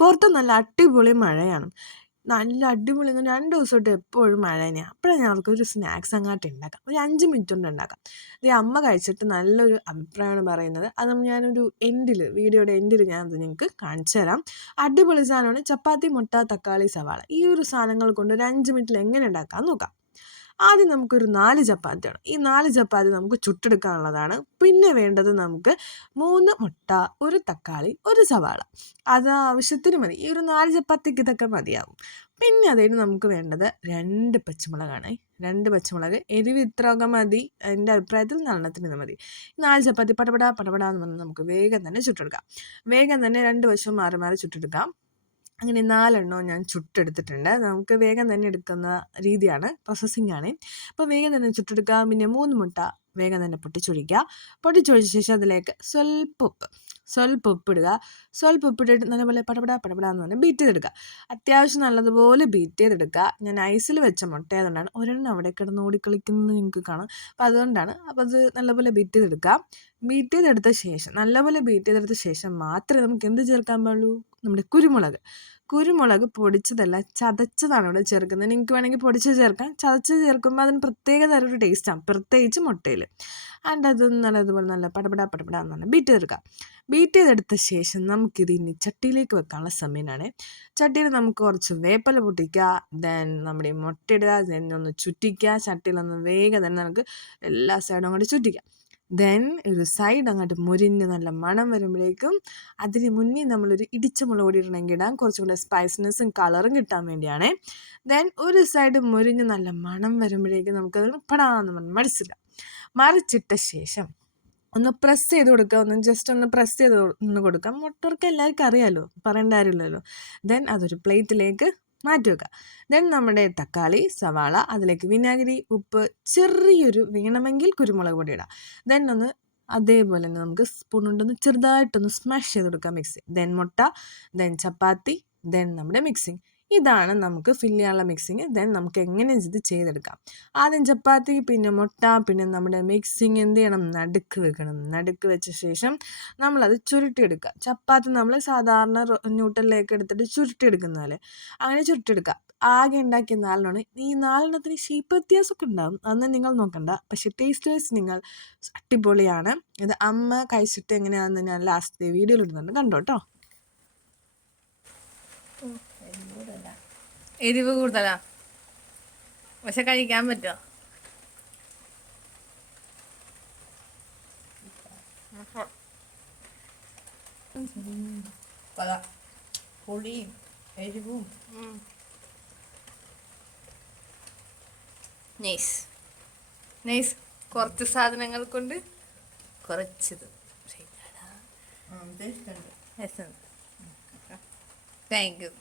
പുറത്ത് നല്ല അടിപൊളി മഴയാണ്. നല്ല അടിപൊളി 2 ദിവസമായിട്ട് എപ്പോഴും മഴ തന്നെയാണ്. അപ്പോഴാണ് ഞങ്ങൾക്കൊരു സ്നാക്സ് അങ്ങോട്ട് ഉണ്ടാക്കാം. ഒരു 5 മിനിറ്റ് കൊണ്ട് ഉണ്ടാക്കാം. ഇത് അമ്മ കഴിച്ചിട്ട് നല്ലൊരു അഭിപ്രായമാണ് പറയുന്നത്. അത് ഞാനൊരു വീഡിയോയുടെ എൻഡിൽ ഞാനത് നിങ്ങൾക്ക് കാണിച്ചു തരാം. അടിപൊളി സാധനമാണ്. ചപ്പാത്തി, മുട്ട, തക്കാളി, സവാള ഈ ഒരു സാധനങ്ങൾ കൊണ്ട് ഒരു 5 മിനിറ്റിൽ എങ്ങനെ ഉണ്ടാക്കാം നോക്കാം. ആദ്യം നമുക്കൊരു 4 ചപ്പാത്തി വേണം. ഈ 4 ചപ്പാത്തി നമുക്ക് ചുട്ടെടുക്കാനുള്ളതാണ്. പിന്നെ വേണ്ടത് നമുക്ക് 3 മുട്ട, 1 തക്കാളി, 1 സവാള. അത് ആവശ്യത്തിന് മതി. ഈ ഒരു 4 ചപ്പാത്തിക്ക് ഇതൊക്കെ മതിയാവും. പിന്നെ അതിന് നമുക്ക് വേണ്ടത് 2 പച്ചമുളകാണ്. 2 പച്ചമുളക്. എരിവ് ഇത്രയൊക്കെ മതി. എൻ്റെ അഭിപ്രായത്തിൽ 4 മതി. 4 ചപ്പാത്തി പടപടാ പടപടാന്ന് പറഞ്ഞാൽ നമുക്ക് വേഗം തന്നെ ചുട്ടെടുക്കാം. വേഗം തന്നെ 2 വശവും മാറി മാറി ചുട്ടെടുക്കാം. അങ്ങനെ 4 എണ്ണവും ഞാൻ ചുട്ടെടുത്തിട്ടുണ്ട്. നമുക്ക് വേഗം തന്നെ എടുക്കുന്ന രീതിയാണ്, പ്രോസസ്സിംഗ് ആണ്. അപ്പോൾ വേഗം തന്നെ ചുട്ടെടുക്കുക. പിന്നെ 3 മുട്ട വേഗം തന്നെ പൊട്ടിച്ചൊഴിക്കുക. പൊട്ടിച്ചൊഴിച്ച ശേഷം അതിലേക്ക് സ്വൽപ്പം ഉപ്പിടുക. സ്വൽപ്പം ഉപ്പിട്ടിട്ട് നല്ലപോലെ പടപടാന്ന് പറഞ്ഞാൽ ബീറ്റ് ചെയ്തെടുക്കുക. അത്യാവശ്യം നല്ലതുപോലെ ബീറ്റ് ചെയ്തെടുക്കുക. ഞാൻ ഐസിൽ വെച്ച മുട്ടയായതുകൊണ്ടാണ് ഒരെണ്ണം അവിടെ കിടന്ന് ഓടിക്കളിക്കുന്നത് നിങ്ങൾക്ക് കാണാം. അപ്പോൾ അതുകൊണ്ടാണ്. അപ്പോൾ അത് നല്ലപോലെ ബീറ്റ് ചെയ്തെടുക്കുക. നല്ലപോലെ ബീറ്റ് ചെയ്തെടുത്ത ശേഷം മാത്രമേ നമുക്ക് എന്ത് ചേർക്കാൻ പാടുള്ളൂ? നമ്മുടെ കുരുമുളക് പൊടിച്ചതല്ല, ചതച്ചതാണ് ഇവിടെ ചേർക്കുന്നത്. നിങ്ങൾക്ക് വേണമെങ്കിൽ പൊടിച്ച് ചേർക്കാം. ചതച്ച് ചേർക്കുമ്പോൾ അതിന് പ്രത്യേക തരം ഒരു ടേസ്റ്റാണ്, പ്രത്യേകിച്ച് മുട്ടയിൽ. അത് നല്ലതുപോലെ നല്ല പടപടാന്ന് പറഞ്ഞാൽ ബീറ്റ് ചെയ്തെടുക്കാം. ബീറ്റ് ചെയ്തെടുത്ത ശേഷം നമുക്കിത് ഇനി ചട്ടിയിലേക്ക് വെക്കാനുള്ള സമയമാണ്. ചട്ടിയിൽ നമുക്ക് കുറച്ച് വേപ്പില പൊട്ടിക്കുക. ദെൻ നമ്മുടെ മുട്ട ഇടുക. ദെൻ ഒന്ന് ചുറ്റിക്കുക. ചട്ടിയിലൊന്ന് വേഗം തന്നെ നമുക്ക് എല്ലാ സൈഡും അങ്ങോട്ട് ചുറ്റിക്കുക. ദെൻ ഒരു സൈഡ് അങ്ങോട്ട് മുരിഞ്ഞ് നല്ല മണം വരുമ്പോഴേക്കും അതിന് മുന്നേ നമ്മളൊരു ഇടിച്ച മുളക് പൊടി ഇടണമെങ്കിൽ ഇടാം, കുറച്ചും കൂടെ സ്പൈസിനെസ്സും കളറും കിട്ടാൻ വേണ്ടിയാണ്. ദെൻ ഒരു സൈഡ് മുരിഞ്ഞ് നല്ല മണം വരുമ്പോഴേക്കും നമുക്കത് പടാന്ന് പറഞ്ഞ് മറിച്ചിട്ട ശേഷം ഒന്ന് പ്രസ് ചെയ്ത് കൊടുക്കുക. ജസ്റ്റ് ഒന്ന് പ്രസ് ചെയ്ത് കൊടുക്കാം. മുട്ടവർക്ക് എല്ലാവർക്കും അറിയാമല്ലോ, പറയേണ്ട കാര്യമില്ലല്ലോ. ദെൻ അതൊരു പ്ലേറ്റിലേക്ക് മാറ്റി വെക്കുക. ദെൻ നമ്മുടെ തക്കാളി, സവാള, അതിലേക്ക് വിനാഗിരി, ഉപ്പ്, ചെറിയൊരു വേണമെങ്കിൽ കുരുമുളക് പൊടി ഇടാം. ദെൻ ഒന്ന് അതേപോലെ തന്നെ നമുക്ക് സ്പൂൺ കൊണ്ടൊന്ന് ചെറുതായിട്ടൊന്ന് സ്മാഷ് ചെയ്ത് കൊടുക്കാം മിക്സി. ദെൻ മുട്ട, ദെൻ ചപ്പാത്തി, ദെൻ നമ്മുടെ മിക്സിങ്. ഇതാണ് നമുക്ക് ഫില്ല് ചെയ്യാനുള്ള മിക്സിങ്. ദെൻ നമുക്ക് എങ്ങനെ ഇത് ചെയ്തെടുക്കാം? ആദ്യം ചപ്പാത്തി, പിന്നെ മുട്ട, പിന്നെ നമ്മുടെ മിക്സിങ് എന്ത് ചെയ്യണം? നടുക്ക് വെക്കണം. നടുക്ക് വെച്ച ശേഷം നമ്മളത് ചുരുട്ടിയെടുക്കുക. ചപ്പാത്തി നമ്മൾ സാധാരണ ന്യൂട്ടലിലേക്ക് എടുത്തിട്ട് ചുരുട്ടിയെടുക്കുന്നതല്ലേ, അങ്ങനെ ചുരുട്ടിയെടുക്കുക. ആകെ ഉണ്ടാക്കിയ 4 ഈ 4 ഷേപ്പ് വ്യത്യാസമൊക്കെ ഉണ്ടാകും, അതൊന്നും നിങ്ങൾ നോക്കണ്ട. പക്ഷേ ടേസ്റ്റ് വൈസ് നിങ്ങൾ അടിപൊളിയാണ്. ഇത് അമ്മ കഴിച്ചിട്ട് എങ്ങനെയാണെന്ന് ഞാൻ ലാസ്റ്റ് വീഡിയോയിൽ ഇടുന്നുണ്ട്, കണ്ടോ കേട്ടോ. എരിവ് കൂടുതലാ, പക്ഷെ കഴിക്കാൻ പറ്റുമോ? പുളിയും എരിവും നൈസ്. കുറച്ച് സാധനങ്ങൾ കൊണ്ട് കുറച്ചത്. Thank you.